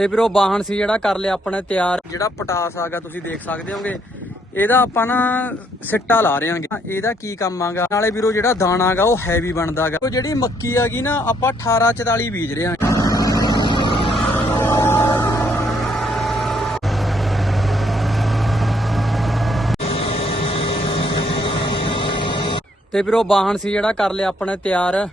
ਤੇ ਫਿਰ ਉਹ ਵਾਹਨ ਸੀ ਜਿਹੜਾ ਕਰ ਲਿਆ ਆਪਣੇ ਤਿਆਰ। ਜਿਹੜਾ ਪਟਾਸ ਆਗਾ ਤੁਸੀਂ ਦੇਖ ਸਕਦੇ ਹੋਗੇ। ਇਹਦਾ ਆਪਾਂ ਨਾ ਸਿੱਟਾ ਲਾ ਰਹੇ ਹਾਂਗੇ। ਇਹਦਾ ਕੀ ਕੰਮ ਆਗਾ ਨਾਲੇ ਵੀਰੋ ਜਿਹੜਾ ਦਾਣਾਗਾ ਉਹ ਹੈਵੀ ਬਣਦਾਗਾ ਉਹ ਜਿਹੜੀ ਮੱਕੀ ਆਗੀ ਨਾ, ਆਪਾਂ 18 44 ਬੀਜ ਰਹੇ ਹਾਂ ਤੇ ਫਿਰ ਉਹ ਵਾਹਨ ਸੀ ਜਿਹੜਾ ਕਰ ਲਿਆ ਆਪਣੇ ਤਿਆਰ।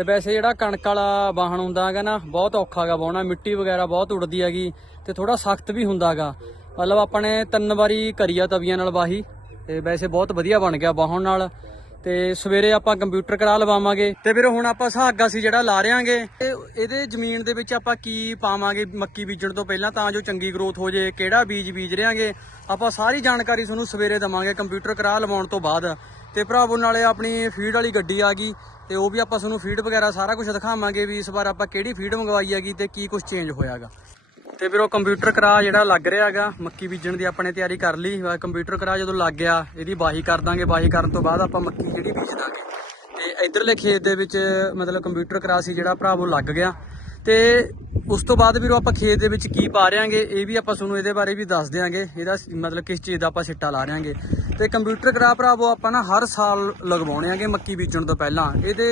ਤੇ ਵੈਸੇ ਜਿਹੜਾ ਕਣਕ ਵਾਲਾ ਵਾਹਣ ਹੁੰਦਾ ਹੈਗਾ ਨਾ, ਬਹੁਤ ਔਖਾ ਹੈਗਾ ਵਾਹੁਣਾ, ਮਿੱਟੀ ਵਗੈਰਾ ਬਹੁਤ ਉੱਡਦੀ ਹੈਗੀ ਤੇ ਥੋੜਾ ਸਖਤ ਵੀ ਹੁੰਦਾ ਹੈਗਾ। ਮਤਲਬ ਆਪਣੇ ਤਿੰਨ ਵਾਰੀ ਕਰੀਆ ਤਵੀਆਂ ਨਾਲ ਵਾਹੀ ਤੇ ਵੈਸੇ ਬਹੁਤ ਵਧੀਆ ਬਣ ਗਿਆ ਵਾਹਣ ਨਾਲ ਤੇ ਸਵੇਰੇ ਆਪਾਂ ਕੰਪਿਊਟਰ ਕਰਾ ਲਵਾਵਾਂਗੇ ਤੇ ਫਿਰ ਹੁਣ ਆਪਾਂ ਸੁਹਾਗਾ ਸੀ ਜਿਹੜਾ ਲਾ ਰਿਆਂਗੇ ਤੇ ਇਹਦੇ ਜ਼ਮੀਨ ਦੇ ਵਿੱਚ ਆਪਾਂ ਕੀ ਪਾਵਾਂਗੇ ਮੱਕੀ ਬੀਜਣ ਤੋਂ ਪਹਿਲਾਂ ਤਾਂ ਜੋ ਚੰਗੀ ਗਰੋਥ ਹੋ ਜੇ, ਕਿਹੜਾ ਬੀਜ ਬੀਜ ਰਿਆਂਗੇ ਆਪਾਂ ਸਾਰੀ ਜਾਣਕਾਰੀ ਤੁਹਾਨੂੰ ਸਵੇਰੇ ਦਵਾਂਗੇ ਕੰਪਿਊਟਰ ਕਰਾ ਲਵਾਉਣ ਤੋਂ ਬਾਅਦ। ਤੇ ਭਰਾਵੋ, ਨਾਲੇ ਆਪਣੀ ਫੀਡ ਵਾਲੀ ਗੱਡੀ ਆ ਗਈ ਤੇ ਉਹ ਵੀ ਆਪਾਂ ਤੁਹਾਨੂੰ ਫੀਡ ਵਗੈਰਾ ਸਾਰਾ ਕੁਝ ਦਿਖਾਵਾਂਗੇ ਵੀ ਇਸ ਵਾਰ ਆਪਾਂ ਕਿਹੜੀ ਫੀਡ ਮੰਗਵਾਈ ਹੈਗੀ ਤੇ ਕੀ ਕੁਝ ਚੇਂਜ ਹੋਇਆਗਾ। ਤੇ ਵੀਰੋ ਕੰਪਿਊਟਰ ਕਰਾ ਜਿਹੜਾ ਲੱਗ ਰਿਹਾ ਹੈਗਾ, ਮੱਕੀ ਬੀਜਣ ਦੀ ਆਪਣੇ ਤਿਆਰੀ ਕਰ ਲਈ। ਕੰਪਿਊਟਰ ਕਰਾ ਜਦੋਂ ਲੱਗ ਗਿਆ, ਇਹਦੀ ਬਾਹੀ ਕਰ ਦਾਂਗੇ। ਬਾਹੀ ਕਰਨ ਤੋਂ ਬਾਅਦ ਆਪਾਂ ਮੱਕੀ ਜਿਹੜੀ ਬੀਜ ਦਾਂਗੇ। ਤੇ ਇਧਰਲੇ ਖੇਤ ਦੇ ਵਿੱਚ ਮਤਲਬ ਕੰਪਿਊਟਰ ਕਰਾ ਸੀ ਜਿਹੜਾ ਭਰਾਵੋ ਲੱਗ ਗਿਆ। ਤੇ ਉਸ ਤੋਂ ਬਾਅਦ ਵੀਰੋ ਆਪਾਂ ਖੇਤ ਦੇ ਵਿੱਚ ਕੀ ਪਾ ਰਿਆਂਗੇ ਇਹ ਵੀ ਆਪਾਂ ਤੁਹਾਨੂੰ ਇਹਦੇ ਬਾਰੇ ਵੀ ਦੱਸ ਦਿਆਂਗੇ। ਇਹਦਾ ਮਤਲਬ ਕਿਸ ਚੀਜ਼ ਦਾ ਆਪਾਂ ਸਿੱਟਾ ਲਾ ਰਿਆਂਗੇ ਤੇ ਕੰਪਿਊਟਰ ਕਰਾ ਭਰਾਵੋ ਆਪਾਂ ਨਾ ਹਰ ਸਾਲ ਲਗਵਾਉਣੇ ਆਂਗੇ ਮੱਕੀ ਬੀਜਣ ਤੋਂ ਪਹਿਲਾਂ। ਇਹਦੇ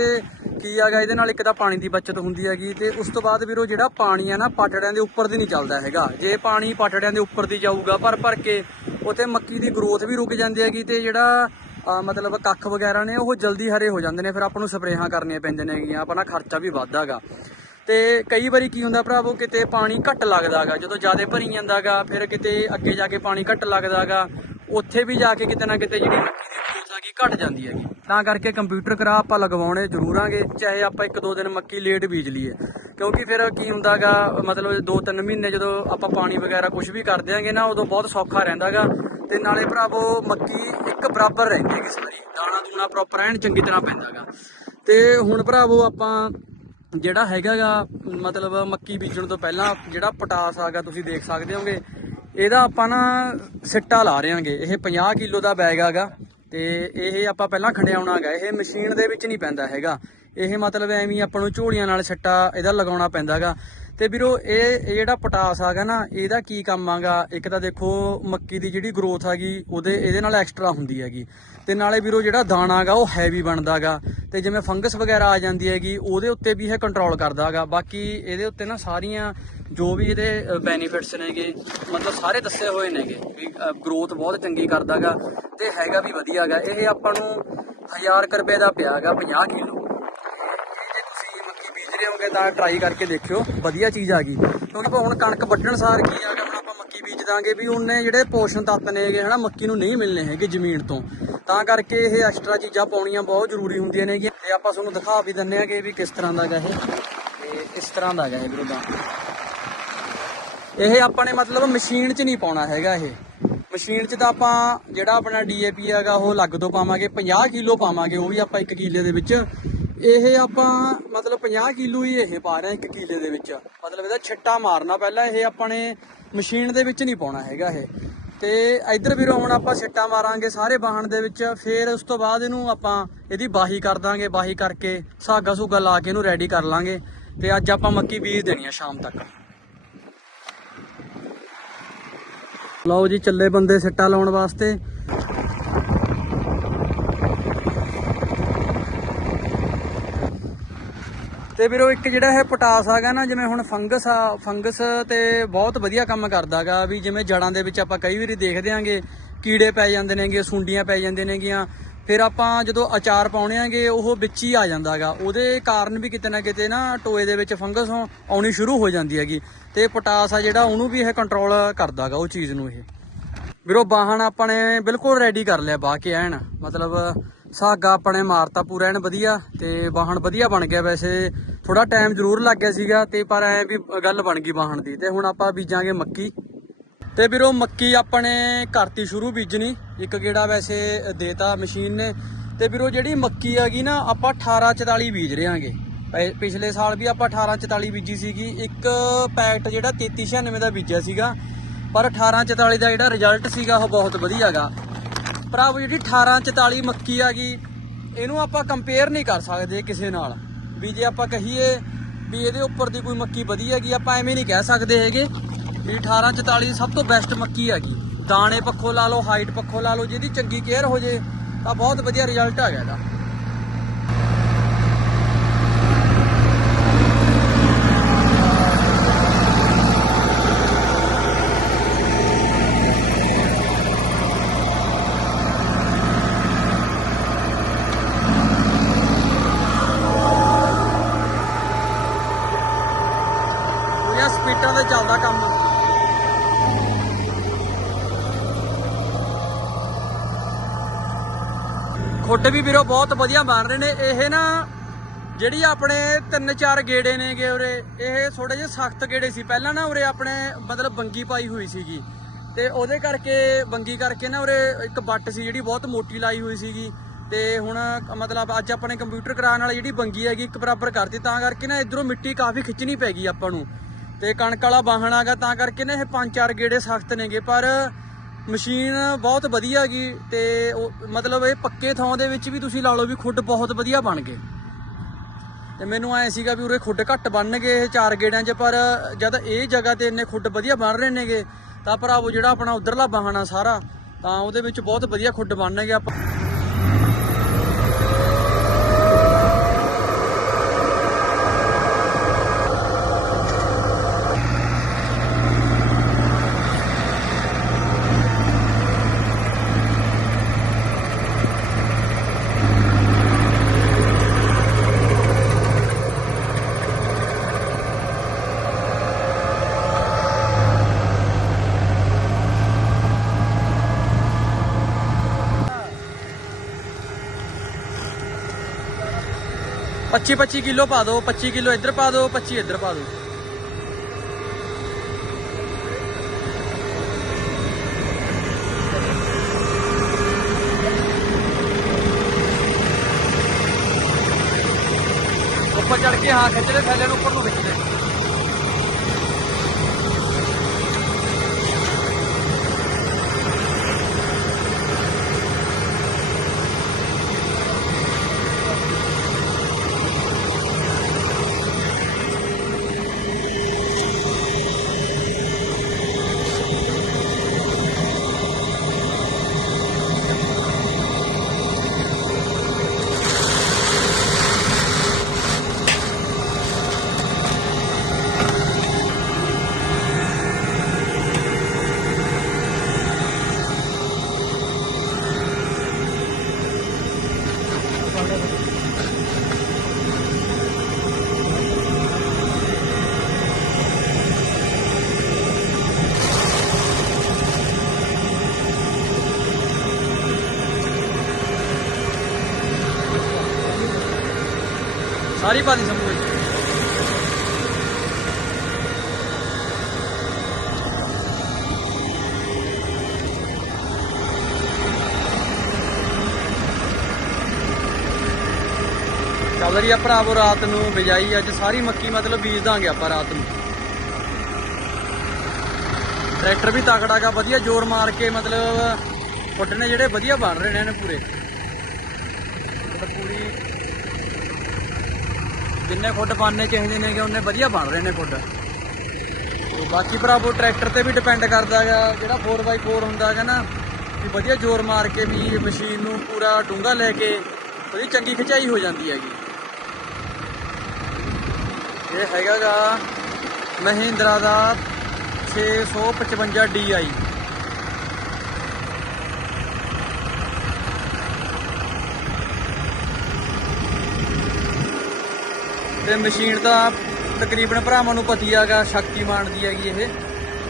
ਕੀ ਹੈਗਾ, ਇਹਦੇ ਨਾਲ ਇੱਕ ਤਾਂ ਪਾਣੀ ਦੀ ਬਚਤ ਹੁੰਦੀ ਹੈਗੀ ਤੇ ਉਸ ਤੋਂ ਬਾਅਦ ਵੀਰੋ ਜਿਹੜਾ ਪਾਣੀ ਆ ਨਾ ਪਾਟੜਿਆਂ ਦੇ ਉੱਪਰ ਦੀ ਨਹੀਂ ਚੱਲਦਾ ਹੈਗਾ। ਜੇ ਪਾਣੀ ਪਾਟੜਿਆਂ ਦੇ ਉੱਪਰ ਦੀ ਜਾਊਗਾ, ਭਰ ਭਰ ਕੇ ਉਤੇ ਮੱਕੀ ਦੀ ਗਰੋਥ ਵੀ ਰੁਕ ਜਾਂਦੀ ਹੈਗੀ ਤੇ ਜਿਹੜਾ ਮਤਲਬ ਕੱਖ ਵਗੈਰਾ ਨੇ ਉਹ ਜਲਦੀ ਹਰੇ ਹੋ ਜਾਂਦੇ ਨੇ, ਫਿਰ ਆਪਾਂ ਨੂੰ ਸਪਰੇਹਾਂ ਕਰਨੀਆਂ ਪੈਂਦੀਆਂ ਨੇਗੀਆਂ, ਆਪਣਾ ਖਰਚਾ ਵੀ ਵੱਧਦਾਗਾ ਤੇ ਕਈ ਵਾਰੀ ਕੀ ਹੁੰਦਾ ਭਰਾਵੋ ਕਿਤੇ ਪਾਣੀ ਘੱਟ ਲੱਗਦਾਗਾ ਜਦੋਂ ਜ਼ਿਆਦਾ ਭਰੀ ਜਾਂਦਾਗਾ ਫਿਰ ਕਿਤੇ ਅੱਗੇ ਜਾ ਕੇ ਪਾਣੀ ਘੱਟ ਲੱਗਦਾਗਾ ਉੱਥੇ ਵੀ ਜਾ ਕੇ ਕਿਤੇ ਨਾ ਕਿਤੇ ਜਿਹੜੀ ਮੱਕੀ ਦੀ ਗਰੋਥ ਹੈਗੀ ਘਟ ਜਾਂਦੀ ਹੈਗੀ। ਤਾਂ ਕਰਕੇ ਕੰਪਿਊਟਰ ਕਰਾ ਆਪਾਂ ਲਗਵਾਉਣੇ ਜ਼ਰੂਰਾਂਗੇ ਚਾਹੇ ਆਪਾਂ ਇੱਕ ਦੋ ਦਿਨ ਮੱਕੀ ਲੇਟ ਬੀਜ ਲਈਏ। ਕਿਉਂਕਿ ਫਿਰ ਕੀ ਹੁੰਦਾਗਾ ਮਤਲਬ ਦੋ ਤਿੰਨ ਮਹੀਨੇ ਜਦੋਂ ਆਪਾਂ ਪਾਣੀ ਵਗੈਰਾ ਕੁਝ ਵੀ ਕਰ ਦਿਆਂਗੇ ਨਾ, ਉਦੋਂ ਬਹੁਤ ਸੌਖਾ ਰਹਿੰਦਾਗਾ ਤੇ ਨਾਲੇ ਭਰਾਵੋ, ਮੱਕੀ ਇੱਕ ਬਰਾਬਰ ਰਹਿੰਦੀ ਹੈਗੀ ਸਾਰੀ। ਦਾਣਾ ਦੂਣਾ ਪ੍ਰੋਪਰ ਐਨ ਚੰਗੀ ਤਰ੍ਹਾਂ ਪੈਂਦਾਗਾ ਤੇ ਹੁਣ ਭਰਾਵੋ ਆਪਾਂ ਜਿਹੜਾ ਹੈਗਾਗਾ, ਮਤਲਬ ਮੱਕੀ ਬੀਜਣ ਤੋਂ ਪਹਿਲਾਂ ਜਿਹੜਾ ਪਟਾਸ ਆਗਾ ਤੁਸੀਂ ਦੇਖ ਸਕਦੇ ਹੋਗੇ, ਇਹਦਾ ਆਪਾਂ ਨਾ ਸਿੱਟਾ ਲਾ ਰਹੇ ਹਾਂਗੇ ਇਹ 50 ਕਿਲੋ ਦਾ ਬੈਗ ਆਗਾ ਤੇ ਇਹ ਆਪਾਂ ਪਹਿਲਾਂ ਖੰਡਿਆਉਣਾ ਹੈਗਾ। ਇਹ ਮਸ਼ੀਨ ਦੇ ਵਿੱਚ ਨਹੀਂ ਪੈਂਦਾ ਹੈਗਾ। ਇਹ ਮਤਲਬ ਐਵੇਂ ਆਪਾਂ ਨੂੰ ਝੋਲੀਆਂ ਨਾਲ ਸਿੱਟਾ ਇਹਦਾ ਲਗਾਉਣਾ ਪੈਂਦਾਗਾ ਤੇ ਵੀਰੋ, ਇਹ ਇਹ ਜਿਹੜਾ ਪੋਟਾਸ ਆਗਾ ਨਾ, ਇਹਦਾ ਕੀ ਕੰਮ ਆਗਾ? ਇੱਕ ਤਾਂ ਦੇਖੋ, ਮੱਕੀ ਦੀ ਜਿਹੜੀ ਗਰੋਥ ਹੈਗੀ, ਉਹਦੇ, ਇਹਦੇ ਨਾਲ ਐਕਸਟਰਾ ਹੁੰਦੀ ਹੈਗੀ। ਤੇ ਨਾਲੇ ਵੀਰੋ, ਜਿਹੜਾ ਦਾਣਾ ਗਾ ਉਹ ਹੈਵੀ ਬਣਦਾਗਾ ਤੇ ਜਿਵੇਂ ਫੰਗਸ ਵਗੈਰਾ ਆ ਜਾਂਦੀ ਹੈਗੀ, ਉਹਦੇ ਉੱਤੇ ਵੀ ਇਹ ਕੰਟਰੋਲ ਕਰਦਾਗਾ ਬਾਕੀ ਇਹਦੇ ਉੱਤੇ ਨਾ ਸਾਰੀਆਂ ਜੋ ਵੀ ਇਹਦੇ ਬੈਨੀਫਿਟਸ ਨੇਗੇ, ਮਤਲਬ ਸਾਰੇ ਦੱਸੇ ਹੋਏ ਨੇਗੇ ਵੀ ਗਰੋਥ ਬਹੁਤ ਚੰਗੀ ਕਰਦਾਗਾ ਤੇ ਹੈਗਾ ਵੀ ਵਧੀਆਗਾ ਇਹ ਆਪਾਂ ਨੂੰ 1000 ਕੁ ਰੁਪਏ ਦਾ ਪਿਆਗਾ 50 ਕਿਲੋ ਜੇ ਤੁਸੀਂ ਮੱਕੀ ਬੀਜ ਰਹੇ ਹੋਗੇ ਤਾਂ ਟਰਾਈ ਕਰਕੇ ਦੇਖਿਓ, ਵਧੀਆ ਚੀਜ਼ ਆ ਗਈ। ਕਿਉਂਕਿ ਹੁਣ ਕਣਕ ਵੱਢਣ ਸਾਰ ਕੀ ਆ ਹੁਣ ਆਪਾਂ ਮੱਕੀ ਬੀਜ ਦਾਂਗੇ ਵੀ ਉਹਨੇ ਜਿਹੜੇ ਪੋਸ਼ਣ ਤੱਤ ਨੇਗੇ ਹਨਾ, ਮੱਕੀ ਨੂੰ ਨਹੀਂ ਮਿਲਨੇ ਹੈਗੇ ਜ਼ਮੀਨ ਤੋਂ। ਤਾਂ ਕਰਕੇ ਇਹ ਐਕਸਟਰਾ ਚੀਜ਼ਾਂ ਪਾਉਣੀਆਂ ਬਹੁਤ ਜ਼ਰੂਰੀ ਹੁੰਦੀਆਂ ਨੇਗੀਆਂ। ਤੇ ਆਪਾਂ ਤੁਹਾਨੂੰ ਦਿਖਾ ਵੀ ਦਿੰਨੇ ਕਿ ਵੀ ਕਿਸ ਤਰ੍ਹਾਂ ਦਾ ਹੈਗਾ ਇਹ। ਤੇ ਇਸ ਤਰ੍ਹਾਂ ਦਾ ਹੈਗਾ ਇਹ ਵੀਰੋ ਦਾ ਇਹ ਆਪਾਂ ਨੇ ਮਤਲਬ ਮਸ਼ੀਨ 'ਚ ਨਹੀਂ ਪਾਉਣਾ ਹੈਗਾ ਇਹ। ਮਸ਼ੀਨ 'ਚ ਤਾਂ ਆਪਾਂ ਜਿਹੜਾ ਆਪਣਾ ਡੀਏਪੀ ਹੈਗਾ, ਉਹ ਲੱਗ ਤੋਂ ਪਾਵਾਂਗੇ 50 ਕਿਲੋ ਪਾਵਾਂਗੇ, ਉਹ ਵੀ ਆਪਾਂ 1 ਕਿਲੇ ਦੇ ਵਿੱਚ। ਇਹ ਆਪਾਂ ਮਤਲਬ 50 ਕਿਲੋ ਹੀ ਇਹ ਪਾ ਰਹੇ ਹਾਂ 1 ਕਿੱਲੇ ਦੇ ਵਿੱਚ। ਮਤਲਬ ਇਹਦਾ ਛਿੱਟਾ ਮਾਰਨਾ ਪਹਿਲਾਂ ਇਹ ਆਪਾਂ ਨੇ ਮਸ਼ੀਨ ਦੇ ਵਿੱਚ ਨਹੀਂ ਪਾਉਣਾ ਹੈਗਾ ਇਹ। ਤੇ ਇੱਧਰ ਵੀਰੋ ਹੁਣ ਆਪਾਂ ਛਿੱਟਾ ਮਾਰਾਂਗੇ ਸਾਰੇ ਵਾਹਣ ਦੇ ਵਿੱਚ, ਫਿਰ ਉਸ ਤੋਂ ਬਾਅਦ ਇਹਨੂੰ ਆਪਾਂ ਇਹਦੀ ਬਾਹੀ ਕਰ ਦਾਂਗੇ, ਬਾਹੀ ਕਰਕੇ ਸਾਗਾ ਸੁਗਾ ਲਾ ਕੇ ਇਹਨੂੰ ਰੈਡੀ ਕਰ ਲਾਂਗੇ। ਤੇ ਅੱਜ ਆਪਾਂ ਮੱਕੀ ਬੀਜ ਦੇਣੀ ਆ ਸ਼ਾਮ ਤੱਕ। ਲਓ ਜੀ, ਚੱਲੇ ਬੰਦੇ ਸਿੱਟਾ ਲਾਉਣ ਵਾਸਤੇ। ਤੇ ਵੀਰੋ ਇੱਕ ਜਿਹੜਾ ਇਹ ਪੋਟਾਸ ਆਗਾ ਨਾ, ਜਿਵੇਂ ਹੁਣ ਫੰਗਸ ਆ, ਫੰਗਸ ਤੇ ਬਹੁਤ ਵਧੀਆ ਕੰਮ ਕਰਦਾਗਾ ਵੀ ਜਿਵੇਂ ਜੜਾਂ ਦੇ ਵਿੱਚ ਆਪਾਂ ਕਈ ਵਾਰੀ ਦੇਖਦੇ ਆਂਗੇ ਕੀੜੇ ਪੈ ਜਾਂਦੇ ਨੇਗੇ, ਸੁੰਡੀਆਂ ਪੈ ਜਾਂਦੇ ਨੇਗੀਆਂ, ਫਿਰ ਆਪਾਂ ਜਦੋਂ ਅਚਾਰ ਪਾਉਣੇ ਆਂਗੇ ਉਹ ਵਿੱਚ ਹੀ ਆ ਜਾਂਦਾਗਾ ਉਹਦੇ ਕਾਰਨ ਵੀ ਕਿਤੇ ਨਾ ਕਿਤੇ ਨਾ ਟੋਏ ਦੇ ਵਿੱਚ ਫੰਗਸ ਆਉਣੀ ਸ਼ੁਰੂ ਹੋ ਜਾਂਦੀ ਹੈਗੀ ਤੇ ਪੋਟਾਸ ਆ ਜਿਹੜਾ ਉਹਨੂੰ ਵੀ ਇਹ ਕੰਟਰੋਲ ਕਰਦਾਗਾ ਉਹ ਚੀਜ਼ ਨੂੰ ਇਹ। ਵੀਰੋ ਬਾਹਣ ਆਪਾਂ ਨੇ ਬਿਲਕੁਲ ਰੈਡੀ ਕਰ ਲਿਆ ਬਾਹ ਕੇ ਐਨ। ਮਤਲਬ ਸਾਗਾ ਆਪਣੇ ਮਾਰਤਾ ਪੂਰਾ ਐਨ ਵਧੀਆ ਤੇ ਬਾਹਣ ਵਧੀਆ ਬਣ ਗਿਆ ਵੈਸੇ। ਥੋੜਾ ਟਾਈਮ ਜ਼ਰੂਰ ਲੱਗ ਗਿਆ ਸੀਗਾ ਤੇ ਪਰ ਐ ਵੀ ਗੱਲ ਬਣ ਗਈ ਬਾਹਣ ਦੀ। ਤੇ ਹੁਣ ਆਪਾਂ ਬੀਜਾਂਗੇ ਮੱਕੀ। ਤੇ ਵੀਰੋ, ਮੱਕੀ ਆਪਣੇ ਕਰਤੀ ਸ਼ੁਰੂ ਬੀਜਣੀ। ਇੱਕ ਗੇੜਾ ਵੈਸੇ ਦੇਤਾ ਮਸ਼ੀਨ ਨੇ। ਤੇ ਵੀਰੋ, ਜਿਹੜੀ ਮੱਕੀ ਹੈਗੀ ਨਾ, ਆਪਾਂ 18 44 ਬੀਜ ਰਿਆਂਗੇ ਪੈ- ਪਿਛਲੇ ਸਾਲ ਵੀ ਆਪਾਂ 18 44 ਬੀਜੀ ਸੀਗੀ। ਇੱਕ ਪੈਕਟ ਜਿਹੜਾ 3396 ਦਾ ਬੀਜਿਆ ਸੀਗਾ। ਪਰ 18 44 ਦਾ ਜਿਹੜਾ ਰਿਜ਼ਲਟ ਸੀਗਾ, ਉਹ ਬਹੁਤ ਵਧੀਆਗਾ ਭਰਾਵੋ, ਜਿਹੜੀ 18 44 ਮੱਕੀ ਆ ਗਈ, ਇਹਨੂੰ ਆਪਾਂ ਕੰਪੇਅਰ ਨਹੀਂ ਕਰ ਸਕਦੇ ਕਿਸੇ ਨਾਲ। ਵੀ ਜੇ ਆਪਾਂ ਕਹੀਏ ਵੀ ਇਹਦੇ ਉੱਪਰ ਦੀ ਕੋਈ ਮੱਕੀ ਵਧੀਆ ਹੈਗੀ, ਆਪਾਂ ਐਵੇਂ ਨਹੀਂ ਕਹਿ ਸਕਦੇ ਹੈਗੇ ਵੀ 1844 ਸਭ ਤੋਂ ਬੈਸਟ ਮੱਕੀ ਹੈਗੀ। ਦਾਣੇ ਪੱਖੋਂ ਲਾ ਲਓ ਹਾਈਟ ਪੱਖੋਂ ਲਾ ਲਓ, ਜਿਹਦੀ ਚੰਗੀ ਕੇਅਰ ਹੋ ਜੇ, ਤਾਂ ਬਹੁਤ ਵਧੀਆ ਰਿਜ਼ਲਟ ਹੈਗਾ ਇਹਦਾ ਪੂਰੀਆਂ ਸਪੀਡਾਂ ਤੇ ਚੱਲਦਾ ਕੰਮ ਖੁੱਡ ਵੀ ਵੀਰੋ ਬਹੁਤ ਵਧੀਆ ਬਣ ਰਹੇ ਨੇ। ਇਹ ਨਾ ਜਿਹੜੀ ਆਪਣੇ ਤਿੰਨ ਚਾਰ ਗੇੜੇ ਨੇਗੇ ਉਰੇ, ਇਹ ਥੋੜੇ ਜਿਹੇ ਸਖਤ ਗੇੜੇ ਸੀ। ਪਹਿਲਾਂ ਨਾ ਉਰੇ ਆਪਣੇ ਮਤਲਬ ਬੰਗੀ ਪਾਈ ਹੋਈ ਸੀਗੀ। ਤੇ ਉਹਦੇ ਕਰਕੇ, ਬੰਗੀ ਕਰਕੇ ਨਾ ਉਰੇ ਇੱਕ ਬੱਟ ਸੀ ਜਿਹੜੀ ਬਹੁਤ ਮੋਟੀ ਲਾਈ ਹੋਈ ਸੀਗੀ। ਤੇ ਹੁਣ ਮਤਲਬ ਅੱਜ ਆਪਣੇ ਕੰਪਿਊਟਰ ਕਰਾਉਣ ਵਾਲੀ ਜਿਹੜੀ ਬੰਗੀ ਹੈਗੀ, ਇੱਕ ਬਰਾਬਰ ਕਰਤੀ। ਤਾਂ ਕਰਕੇ ਨਾ ਇਧਰੋਂ ਮਿੱਟੀ ਕਾਫੀ ਖਿੱਚਣੀ ਪੈ ਗਈ ਆਪਾਂ ਨੂੰ। ਤੇ ਕਣਕ ਵਾਲਾ ਵਾਹਣ ਆਗਾ ਤਾਂ ਕਰਕੇ ਨਾ ਇਹ ਪੰਜ ਚਾਰ ਗੇੜੇ ਸਖਤ ਨੇਗੇ। ਪਰ ਮਸ਼ੀਨ ਬਹੁਤ ਵਧੀਆ ਹੈਗੀ ਤੇ ਉਹ- ਮਤਲਬ ਇਹ ਪੱਕੇ ਥਾਂ ਦੇ ਵਿੱਚ ਵੀ ਤੁਸੀਂ ਲਾ ਲਓ ਵੀ ਖੁੱਡ ਬਹੁਤ ਵਧੀਆ ਬਣ ਗਏ। ਤੇ ਮੈਨੂੰ ਐ ਸੀਗਾ ਵੀ ਉਰੇ ਖੁੱਡ ਘੱਟ ਬਣਨਗੇ ਇਹ ਚਾਰ ਗੇੜਿਆਂ 'ਚ, ਪਰ ਜਦ ਇਹ ਜਗ੍ਹਾ ਤੇ ਇੰਨੇ ਖੁੱਡ ਵਧੀਆ ਬਣ ਰਹੇ ਨੇਗੇ, ਤਾਂ ਭਰਾਵੋ ਜਿਹੜਾ ਆਪਣਾ ਉਧਰਲਾ ਬਾਹਣਾ ਸਾਰਾ, ਤਾਂ ਉਹਦੇ ਵਿੱਚ ਬਹੁਤ ਵਧੀਆ ਖੁੱਡ ਬਣਨਗੇ ਆਪਾਂ। ਪੱਚੀ 25 ਕਿਲੋ ਪਾ ਦਿਓ 25 ਕਿਲੋ ਇੱਧਰ ਪਾ ਦਿਓ 25 ਇੱਧਰ ਪਾ ਦਿਓ। ਉੱਪਰ ਚੜ ਕੇ ਹਾਂ, ਖਿੱਚ ਲੈ, ਥੱਲੇ ਨੂੰ, ਉੱਪਰ ਨੂੰ ਖਿੱਚ ਲੈ ਸਾਰੀ ਪਾ ਦੀ ਚੱਲ ਰਹੀ ਆ ਭਰਾਵੋ, ਰਾਤ ਨੂੰ ਬਿਜਾਈ ਅੱਜ ਸਾਰੀ ਮੱਕੀ, ਮਤਲਬ ਬੀਜ ਦਾਂਗੇ ਆਪਾਂ ਰਾਤ ਨੂੰ। ਟਰੈਕਟਰ ਵੀ ਤਕੜਾਗਾ ਵਧੀਆ ਜ਼ੋਰ ਮਾਰ ਕੇ, ਮਤਲਬ ਫੁੱਟ ਜਿਹੜੇ ਵਧੀਆ ਬਣ ਰਹੇ ਨੇ ਪੂਰੇ। ਪੂਰੀ ਜਿੰਨੇ ਖੁੱਡ ਬਣਨੇ ਚਾਹੀਦੇ ਨੇਗੇ ਕਿ ਉਹਨੇ ਵਧੀਆ ਬਣ ਰਹੇ ਨੇ ਖੁੱਡ। ਤੇ ਬਾਕੀ ਭਰਾਵੋ ਟਰੈਕਟਰ ਤੇ ਵੀ ਡਿਪੈਂਡ ਕਰਦਾ ਹੈਗਾ, ਜਿਹੜਾ 4x4 ਹੁੰਦਾ ਹੈਗਾ ਨਾ, ਵੀ ਵਧੀਆ ਜ਼ੋਰ ਮਾਰ ਕੇ ਵੀ ਮਸ਼ੀਨ ਨੂੰ ਪੂਰਾ ਡੂੰਘਾ ਲੈ ਕੇ ਉਹਦੀ ਚੰਗੀ ਖਿਚਾਈ ਹੋ ਜਾਂਦੀ ਹੈਗੀ। ਇਹ ਹੈਗਾਗਾ ਮਹਿੰਦਰਾ ਦਾ 655 DI ਤੇ ਮਸ਼ੀਨ ਤਾਂ ਤਕਰੀਬਨ ਭਰਾਵਾਂ ਨੂੰ ਪਤੀ ਹੈਗਾ ਸ਼ਕਤੀਮਾਨ ਦੀ ਹੈਗੀ ਇਹ।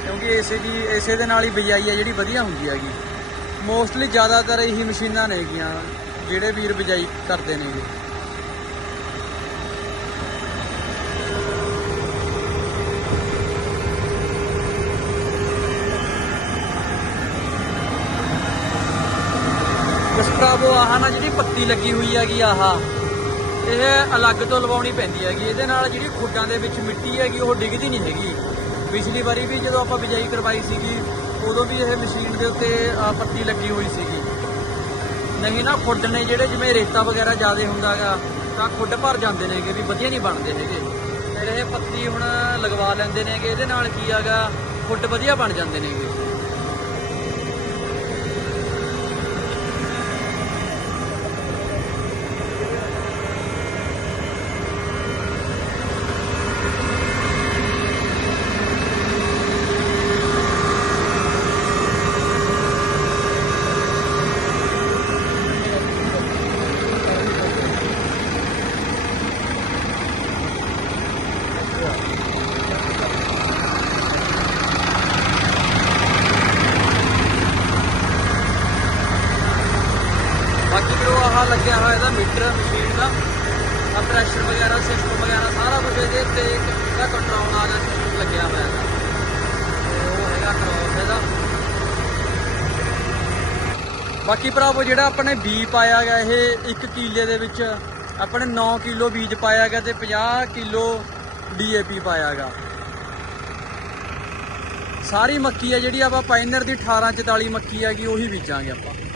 ਕਿਉਂਕਿ ਇਸੇ ਦੀ ਇਸੇ ਦੇ ਨਾਲ ਹੀ ਬਿਜਾਈ ਹੈ ਜਿਹੜੀ ਵਧੀਆ ਹੁੰਦੀ ਹੈਗੀ। ਮੋਸਟਲੀ ਜ਼ਿਆਦਾਤਰ ਇਹੀ ਮਸ਼ੀਨਾਂ ਨੇਗੀਆਂ ਜਿਹੜੇ ਵੀਰ ਬਿਜਾਈ ਕਰਦੇ ਨੇਗੇ ਇਸ ਭਰਾਵੋ, ਆਹ ਨਾ ਜਿਹੜੀ ਪੱਤੀ ਲੱਗੀ ਹੋਈ ਹੈਗੀ, ਆਹਾ। ਇਹ ਅਲੱਗ ਤੋਂ ਲਵਾਉਣੀ ਪੈਂਦੀ ਹੈਗੀ। ਇਹਦੇ ਨਾਲ ਜਿਹੜੀ ਖੁੱਡਾਂ ਦੇ ਵਿੱਚ ਮਿੱਟੀ ਹੈਗੀ, ਉਹ ਡਿੱਗਦੀ ਨਹੀਂ ਹੈਗੀ। ਪਿਛਲੀ ਵਾਰੀ ਵੀ ਜਦੋਂ ਆਪਾਂ ਬਿਜਾਈ ਕਰਵਾਈ ਸੀਗੀ, ਉਦੋਂ ਵੀ ਇਹ ਮਸ਼ੀਨ ਦੇ ਉੱਤੇ ਪੱਤੀ ਲੱਗੀ ਹੋਈ ਸੀਗੀ। ਨਹੀਂ ਨਾ ਖੁੱਡ ਨੇ ਜਿਹੜੇ ਜਿਵੇਂ ਰੇਤਾ ਵਗੈਰਾ ਜ਼ਿਆਦਾ ਹੁੰਦਾਗਾ ਤਾਂ ਖੁੱਡ ਭਰ ਜਾਂਦੇ ਨੇਗੇ ਵੀ ਵਧੀਆ ਨਹੀਂ ਬਣਦੇ ਹੈਗੇ। ਫਿਰ ਇਹ ਪੱਤੀ ਹੁਣ ਲਗਵਾ ਲੈਂਦੇ ਨੇਗੇ ਇਹਦੇ ਨਾਲ ਕੀ ਹੈਗਾ ਖੁੱਡ ਵਧੀਆ ਬਣ ਜਾਂਦੇ ਨੇਗੇ ਬਾਕੀ ਵੀਰੋ ਆਹ ਲੱਗਿਆ ਹੋਇਆ ਇਹਦਾ ਮੀਟਰ ਮਸ਼ੀਨ ਦਾ ਆ ਪ੍ਰੈਸ਼ਰ ਵਗੈਰਾ ਸਿਸਟਮ ਵਗੈਰਾ ਸਾਰਾ ਕੁਝ ਇਹਦੇ ਉੱਤੇ ਇਹਦਾ ਕੰਟਰੋਲ ਆ ਗਿਆ ਸਿਸਟਮ ਲੱਗਿਆ ਹੋਇਆ ਹੈਗਾ। ਉਹ ਹੈਗਾ ਕ੍ਰੋਸ ਇਹਦਾ। ਬਾਕੀ ਭਰਾਵੋ, ਜਿਹੜਾ ਆਪਣੇ ਬੀ ਪਾਇਆ ਗਿਆ, ਇਹ 1 ਕਿਲੇ ਦੇ ਵਿੱਚ ਆਪਣੇ 9 ਕਿਲੋ ਬੀਜ ਪਾਇਆ ਗਿਆ ਤੇ 50 ਕਿਲੋ ਡੀਏਪੀ ਪਾਇਆ ਗਿਆ। ਸਾਰੀ ਮੱਕੀ ਹੈ ਜਿਹੜੀ ਆਪਾਂ ਪਾਇਨਰ ਦੀ 1844 ਮੱਕੀ ਹੈਗੀ, ਉਹੀ ਬੀਜਾਂਗੇ ਆਪਾਂ।